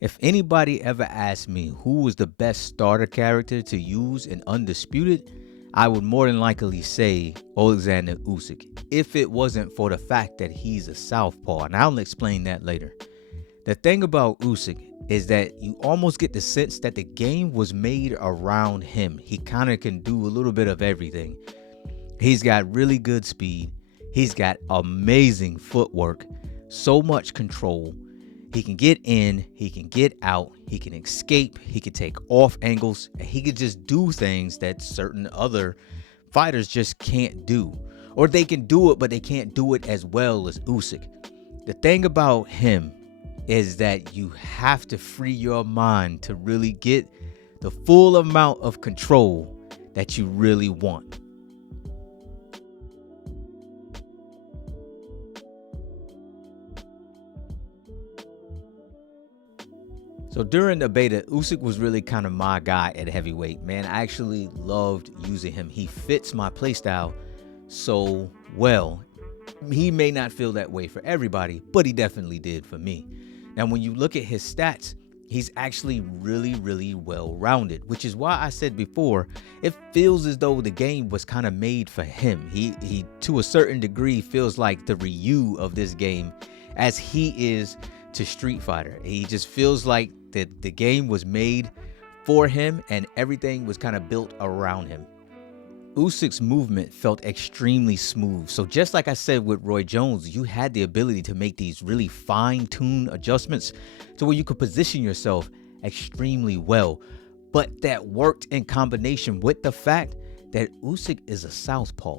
If anybody ever asked me who was the best starter character to use in Undisputed, I would more than likely say Alexander Usyk, if it wasn't for the fact that he's a southpaw, and I'll explain that later. The thing about Usyk is that you almost get the sense that the game was made around him. He kind of can do a little bit of everything. He's got really good speed. He's got amazing footwork, so much control. He can get in, he can get out, he can escape, he can take off angles, and he could just do things that certain other fighters just can't do. Or they can do it, but they can't do it as well as Usyk. The thing about him is that you have to free your mind to really get the full amount of control that you really want. So during the beta, Usyk was really kind of my guy at heavyweight. Man, I actually loved using him. He fits my playstyle so well. He may not feel that way for everybody, but he definitely did for me. Now, when you look at his stats, he's actually really, really well-rounded, which is why I said before, it feels as though the game was kind of made for him. He, to a certain degree, feels like the Ryu of this game, as he is to Street Fighter. He just feels like that the game was made for him and everything was kind of built around him. Usyk's movement felt extremely smooth. So just like I said with Roy Jones, you had the ability to make these really fine-tuned adjustments to where you could position yourself extremely well. But that worked in combination with the fact that Usyk is a southpaw.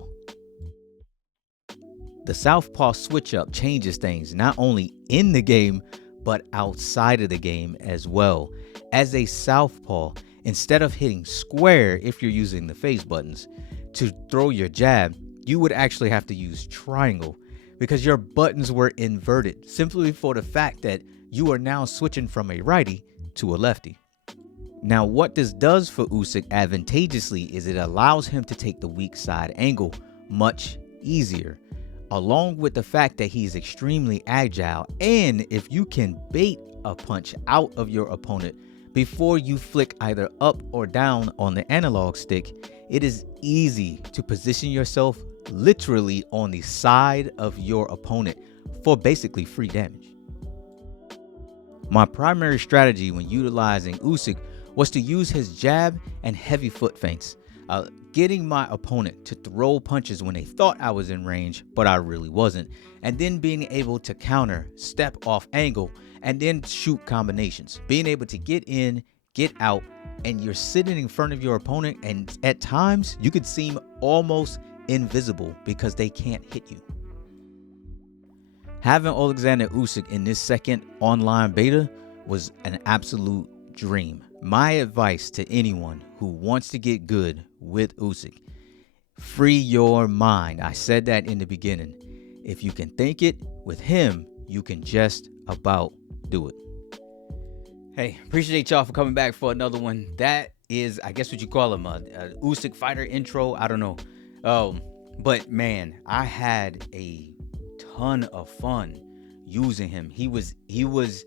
The southpaw switch-up changes things not only in the game, but outside of the game as well. As a southpaw, instead of hitting square if you're using the face buttons to throw your jab, you would actually have to use triangle because your buttons were inverted simply for the fact that you are now switching from a righty to a lefty. Now, what this does for Usyk advantageously is it allows him to take the weak side angle much easier, along with the fact that he's extremely agile. And if you can bait a punch out of your opponent before you flick either up or down on the analog stick, it is easy to position yourself literally on the side of your opponent for basically free damage. My primary strategy when utilizing Usyk was to use his jab and heavy foot feints, getting my opponent to throw punches when they thought I was in range, but I really wasn't, and then being able to counter, step off angle, and then shoot combinations. Being able to get in, get out, and you're sitting in front of your opponent, and at times you could seem almost invisible because they can't hit you. Having Alexander Usyk in this second online beta was an absolute dream. My advice to anyone who wants to get good with Usyk, free your mind. I said that in the beginning. If you can think it, with him, you can just about do it. Hey, appreciate y'all for coming back for another one. That is, I guess what you call him, a Usyk fighter intro. I don't know. But man, I had a ton of fun using him. He was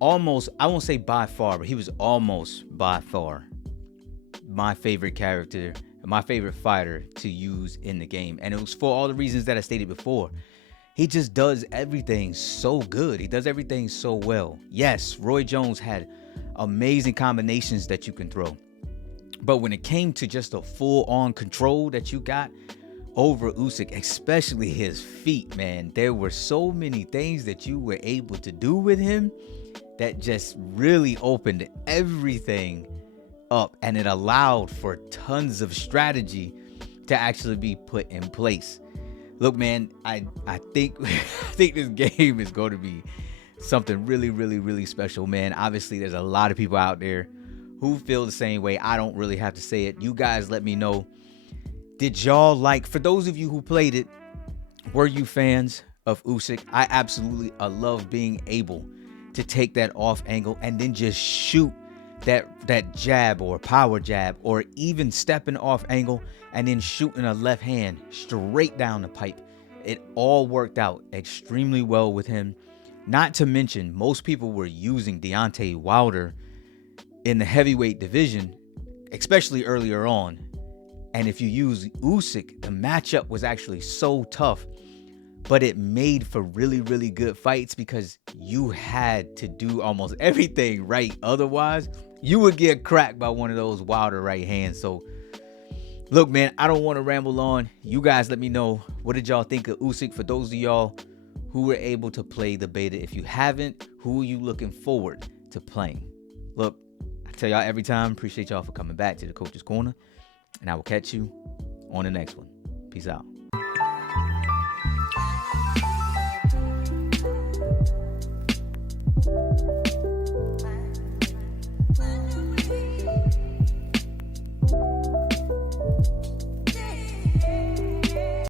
almost, I won't say by far, but he was almost by far my favorite character, my favorite fighter to use in the game. And it was for all the reasons that I stated before. He just does everything so good. He does everything so well. Yes, Roy Jones had amazing combinations that you can throw. But when it came to just a full-on control that you got over Usyk, especially his feet, man, there were so many things that you were able to do with him that just really opened everything up, and it allowed for tons of strategy to actually be put in place. Look, man, I think I think this game is going to be something really, really, really special, man. Obviously, there's a lot of people out there who feel the same way. I don't really have to say it. You guys let me know. Did y'all like, for those of you who played it, were you fans of Usyk? I absolutely love being able to take that off angle and then just shoot that jab or power jab, or even stepping off angle and then shooting a left hand straight down the pipe. It all worked out extremely well with him. Not to mention, most people were using Deontay Wilder in the heavyweight division, especially earlier on. And if you use Usyk, the matchup was actually so tough, but it made for really, really good fights because you had to do almost everything right. Otherwise, you would get cracked by one of those Wilder right hands. So, look, man, I don't want to ramble on. You guys let me know, what did y'all think of Usyk? For those of y'all who were able to play the beta, if you haven't, who are you looking forward to playing? Look, I tell y'all every time, appreciate y'all for coming back to the Coach's Corner. And I will catch you on the next one. Peace out.